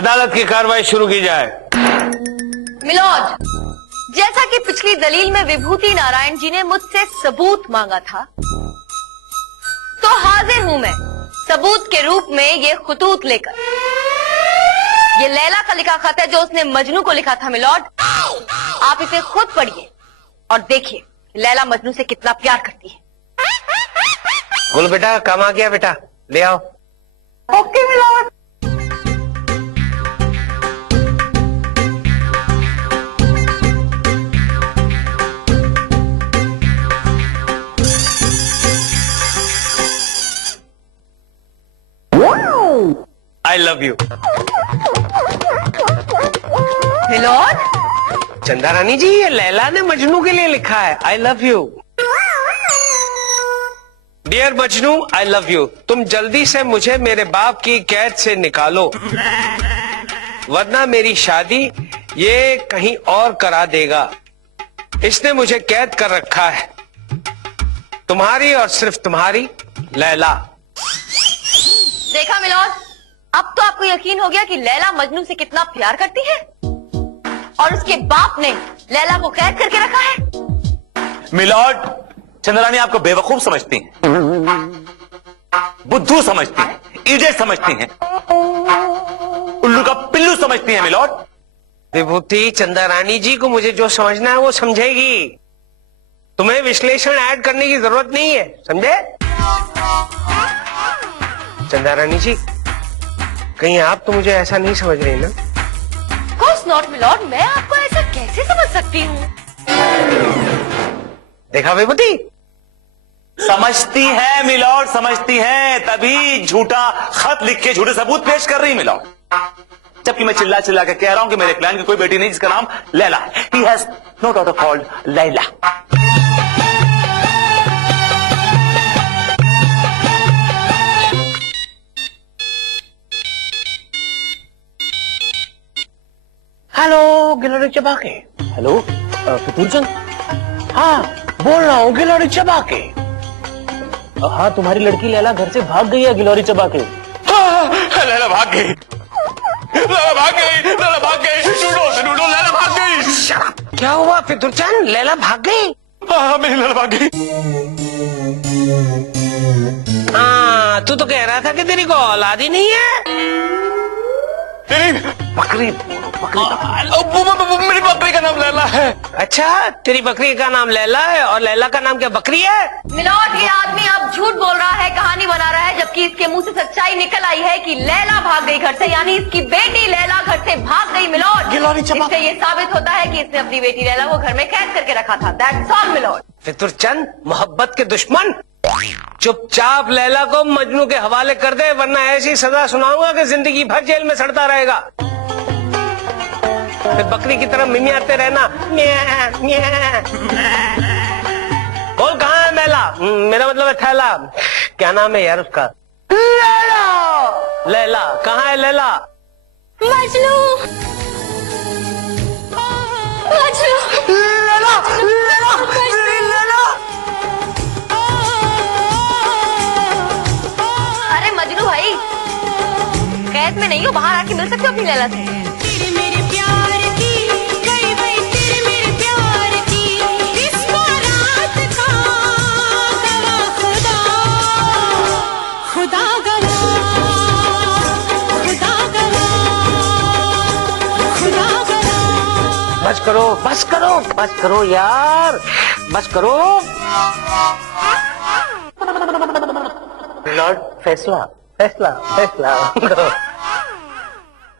अदालत की कार्रवाई शुरू की जाए। मिलोड, जैसा कि पिछली दलील में विभूति नारायण जी ने मुझसे सबूत मांगा था, तो हाजिर हूं मैं सबूत के रूप में ये खुतूत लेकर। ये लैला का लिखा खत है जो उसने मजनू को लिखा था। मिलोड, आप इसे खुद पढ़िए और देखिए लैला मजनू से कितना प्यार करती है। बोलो बेटा, काम आ गया बेटा, ले आओ। Okay milord. I love you. Milord, चंदा रानी जी, ये लैला ने मजनू के लिए लिखा है I love you. Dear Majnu, I love you. तुम जल्दी से मुझे मेरे बाप की कैद से निकालो, वरना मेरी शादी ये कहीं और करा देगा। इसने मुझे कैद कर रखा है। तुम्हारी और सिर्फ तुम्हारी लैला। देखा मिलोड, अब तो आपको यकीन हो गया कि लैला मजनू से कितना प्यार करती है और उसके बाप ने लैला को कैद करके रखा है। मिलॉर्ड, चंद्रानी आपको बेवकूफ समझती हैं, बुद्धू समझती हैं, इडियट समझती हैं, उल्लू का पिल्लू समझती हैं मिलॉर्ड। विभूति, चंदा रानी जी को मुझे जो समझना है वो समझेगी। तुम्हें विश्लेषण ऐड करने की जरूरत नहीं है, समझे? चंदा रानी जी, कहीं आप तो मुझे ऐसा नहीं समझ रही ना? कोर्स नॉट मिलोड, मैं आपको ऐसा कैसे समझ सकती हूँ? देखा विभूति, समझती है मिलॉर्ड, समझती है, तभी झूठा खत लिख के झूठे सबूत पेश कर रही मिलॉर्ड। जबकि मैं चिल्ला चिल्ला के कह रहा हूं कि मेरे क्लाइंट की कोई बेटी नहीं जिसका नाम लैला है। He has no daughter called Laila. Hello गिलोरी चबाके। हेलो फितूरचंद। हाँ, बोल रहा हूँ गिलोरी चबाके। हाँ, तुम्हारी लड़की लैला घर से भाग गई है गिलौरी चबा के। हाँ, लैला भाग गई, लैला भाग गई, लैला भाग गई, ढूंढो से ढूंढो, लैला भाग गई। क्या हुआ फितूरचंद, लैला भाग गई? हाँ, मेरी लैला भाग गई। हाँ, तू तो कह रहा था कि तेरी को औलाद ही नहीं है। तेरी बकरी, मेरी बकरी का नाम लैला है। अच्छा, तेरी बकरी का नाम लैला है और लैला का नाम क्या बकरी है? मिलोड, ये आदमी अब झूठ बोल रहा है, कहानी बना रहा है, जबकि इसके मुंह से सच्चाई निकल आई है कि लैला भाग गई घर से, यानी इसकी बेटी लैला घर से भाग गई। मिलोड, इससे ये साबित होता है कि इसने अपनी बेटी लैला को घर में कैद करके रखा था। That's all milord. फितूरचंद, मोहब्बत के दुश्मन, चुपचाप लैला को मजनू के हवाले कर दे, वरना ऐसी सजा सुनाऊंगा कि जिंदगी भर जेल में सड़ता रहेगा। फिर बकरी की तरह मिमियाते रहना, म्या, म्या। बोल, कहाँ है लैला? मेरा मतलब है थैला। क्या नाम है यार उसका? लैला। लैला कहाँ है? लैला मजनू, मजनू, लैला, लैला, लैला। अरे मजनू भाई, कैद में नहीं हो, बाहर आके मिल सकते हो अपनी लैला से। बस करो, बस करो, बस करो यार, बस करो। लॉर्ड, फैसला, फैसला, फैसला।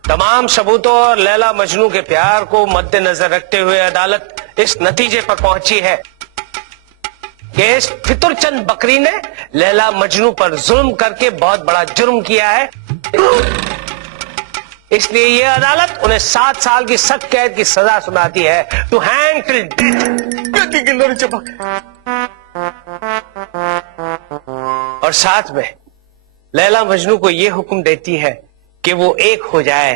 तमाम सबूतों और लैला मजनू के प्यार को मद्देनजर रखते हुए अदालत इस नतीजे पर पहुंची है कि इस फितूरचंद बकरी ने लैला मजनू पर जुल्म करके बहुत बड़ा जुर्म किया है। इसलिए ये अदालत उन्हें 7 साल की सख्त कैद की सजा सुनाती है, टू हैंग टिल डेथ। और साथ में लैला मजनू को ये हुक्म देती है कि वो एक हो जाए,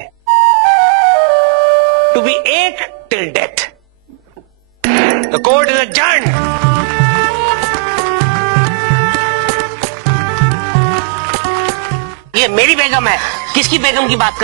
टू बी एक till death. The court is adjourned. ये मेरी बेगम है, किसकी बेगम की बात कर